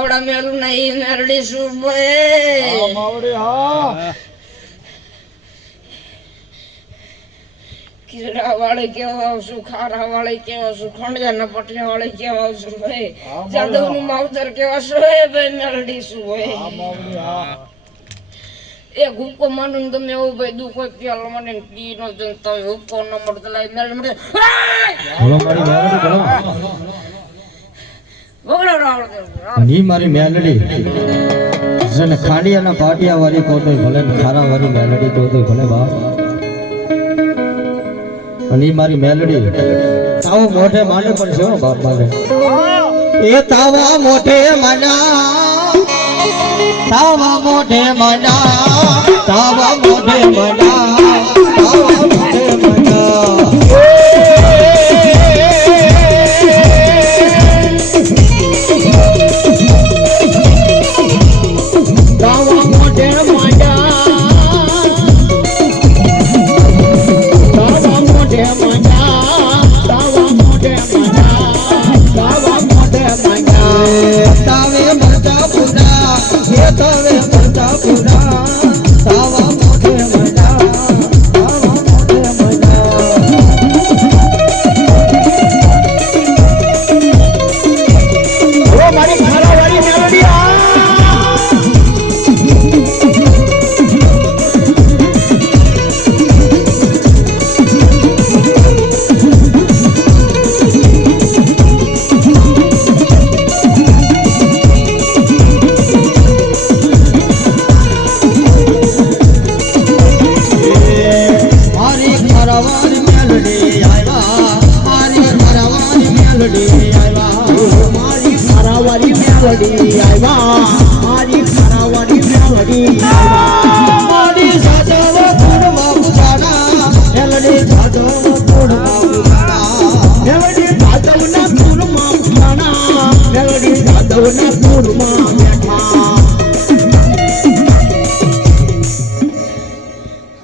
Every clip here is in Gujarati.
આવડા મેલું નહીં મેરડી શું હા માવડી હા. ખીરા વાળે કેવા આવશું ખારા વાળે કેવા આવશું ખંડિયાના પટિયા વાળે કેવા આવશું ભાઈ? જાદવનું માવતર કેવા શું હે ભાઈ મેલડી શું હા હોય એ ગુપ્પો માનું તમે એવું ભાઈ દુઃખ હોય પ્યાલો મને પી નો જનતા હુક્કો ન મળતો લાઈ મેલ મળે. બોલો મારી મેલડી. મારી જેને ખાડિયાના પાટિયા વાળી કોતો ભલે ખારા વાળી મેલડી કોતો ભલે બા અને મારી મેલડી. તાવ મોઢે માને પણ છે બાપ માગે એ તાવા મોઢે મના. તાવા મોઢે મના. તાવા મોઢે મના.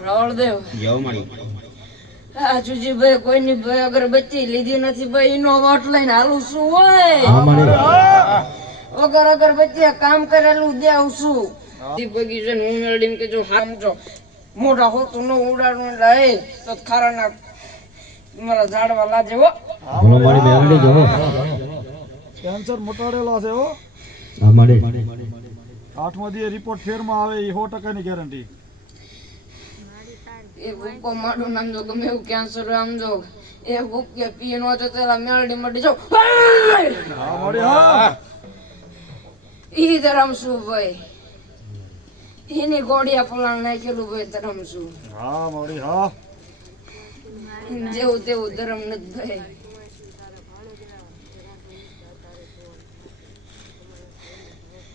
રાવણ દેવ. આ જુજીભાઈ કોઈની ભાઈ અગરબત્તી લીધી નથી ભાઈ એનો વાટ લઈને હાલું શું હોય વગર અગરબત્તી કામ કરેલું દે આવશું દીપકી છે હું મેળવીને કે જો હામ છો મોટા હોતું ન ઉડાડવું એટલે એ તો ખારાના મારા ઝાડવા લાજે હો. બોલો મારી મેલડી જો કેન્સર મટાડેલો છે હો. અમારી આઠમા દી રિપોર્ટ ફેરમાં આવે એ સો ટકાની ગેરંટી એ ગુપ્કો માડું નામ જો ગમે એવું કેન્સર આમ જો. એ ગુપ્કે પી નો તો તેલા મેળડી હા માવડી ઈ ધરમ શું ભાઈ. એની ગોળિયા પલાણ નાખેલું ભાઈ ધરમ શું હા મોડી હા. જેવું તેવું ધરમ નથી ભાઈ હે ભાઈ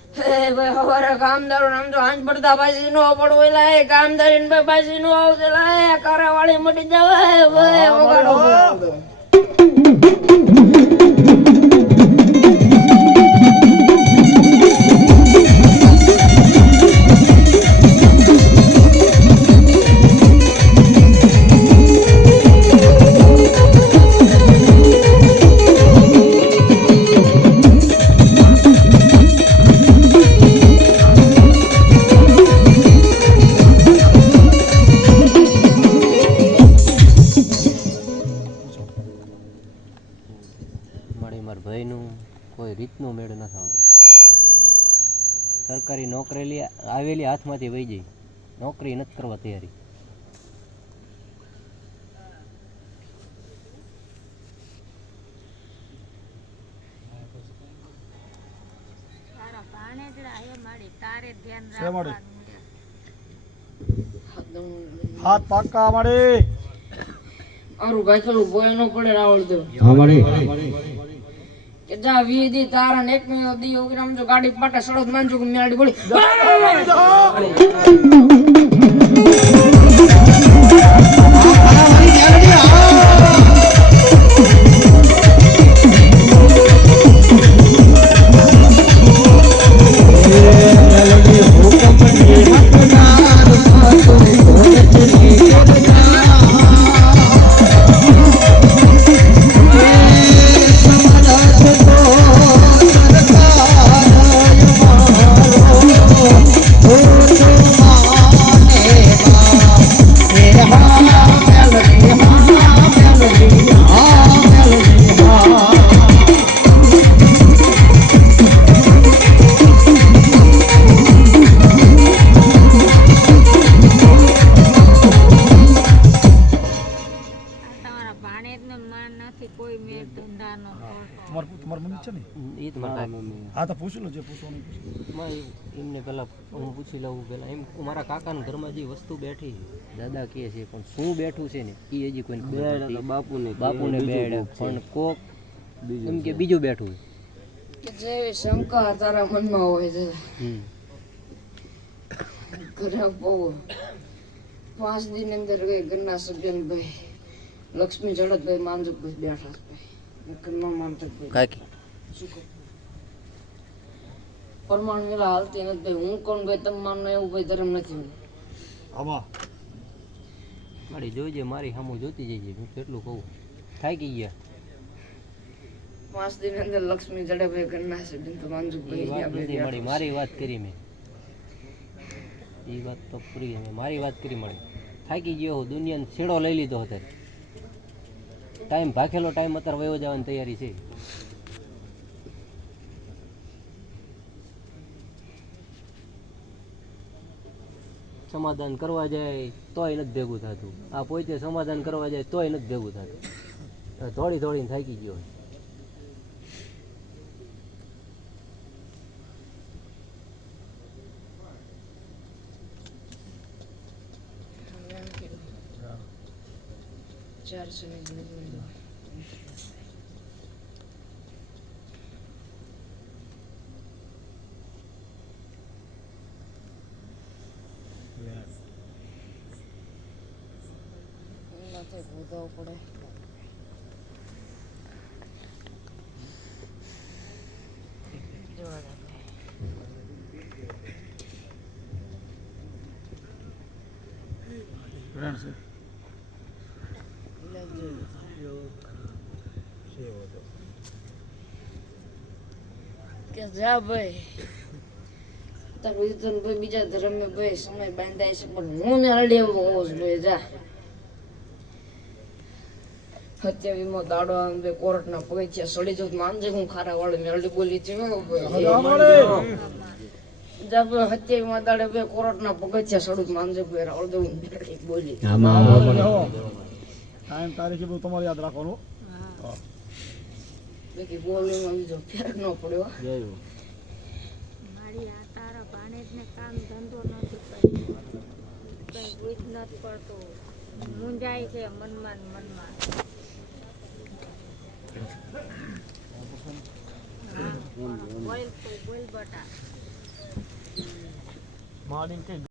હવારે કામદારો નામ તો આંજ પડતા પાછી નો પડવો લાય કામદારી ને પાછી નો આવતે લાય કારા વાળી મટી જવાય પણ ભાઈનું કોઈ રીતનું મેળ ન આવતો સરકારી નોકરેલી આવેલી હાથમાંથી વહી જઈ. નોકરી નથી કરવા તૈયારી. હાથ પાકા મારે આરું ગાયસલું બોય ન પડે રાવળ દેવ હા મારે કે જા વીદી તારા ને એકમીનો દી ઉગી રામ જો ગાડી પાટા સડો માનજો કે મેલડી બોલી. આ વાળી મેલડી આ જ છે ને? એ તમારા મમ્મી. હા તો પૂછી લો જે પૂછવાનું પૂછી એમને પહેલા હું પૂછી લઉં પહેલા એમ મારા કાકાના ઘરમાં જે વસ્તુ બેઠી દાદા કહે છે પણ શું બેઠું છે ને? એ હજી કોઈને ખબર નથી. બાપુને બાપુને બેડ પણ કોક એમ કે બીજું બેઠું કે જેવી શંકા તારા મનમાં હોય છે. ઘરે બહુ પાંચ દિન અંદર ગઈ ઘરના સજ્જનભાઈ લક્ષ્મી જડતભાઈ માંજુકભાઈ બેઠા. ભાઈ કાકી? પરમાણુ વેલા હાલતી નથી ભાઈ. હું કોણ ભાઈ? તમે માનો એવું ભાઈ ધર્મ નથી આમાં? મારી જોઈજે મારી સામું જોતી જઈએ હું કેટલું કહું? થાકી ગયા પાંચ દિન અંદર લક્ષ્મી જડેભાઈ ઘરના તો મળી. મારી વાત કરી મેં. એ વાત તો પૂરી મારી વાત કરી મળી. થાકી ગયો દુનિયા દુનિયાનો છેડો લઈ લીધો અત્યારે. ટાઈમ ભાખેલો ટાઈમ અત્યારે વયો જવાની તૈયારી છે. સમાધાન કરવા જાય તોય નથી ભેગું થતું. આ પોતે સમાધાન કરવા જાય તોય નથી ભેગું થતું. થોડી થોડી થાકી ગયો ちある庶民の恵みを見てください。こんな手ごこれ。どうだろう。フランス。કે જા ભાઈ. તાર વિધન ભાઈ બીજા ધર્મે ભાઈ સમય બાંધાય છે પણ હું ને હરડી એવો હોવો જ ભાઈ જા. હત્યાવીમાં દાડો આમ બે કોર્ટના પગથિયા સડી જત માનજે હું ખારા વાળી મેળડી બોલી છે જબ હત્યા વીમો દાડે બે કોર્ટના પગથિયા સડું માનજે ભાઈ રાવળ દેવું મેળડી બોલી. આમાં ટાઈમ તારીખ તમારે યાદ રાખવાનું. બાકી બોલીમાં બીજો ફેર ન પડ્યો. મારી આ તારા ભાણેજને કામ ધંધો નથી કર્યો. કંઈ બુજ નથી પડતો. મુંજાય છે મનમાં ને મનમાં. હા, બોલ તું બોલ બટા. કઈ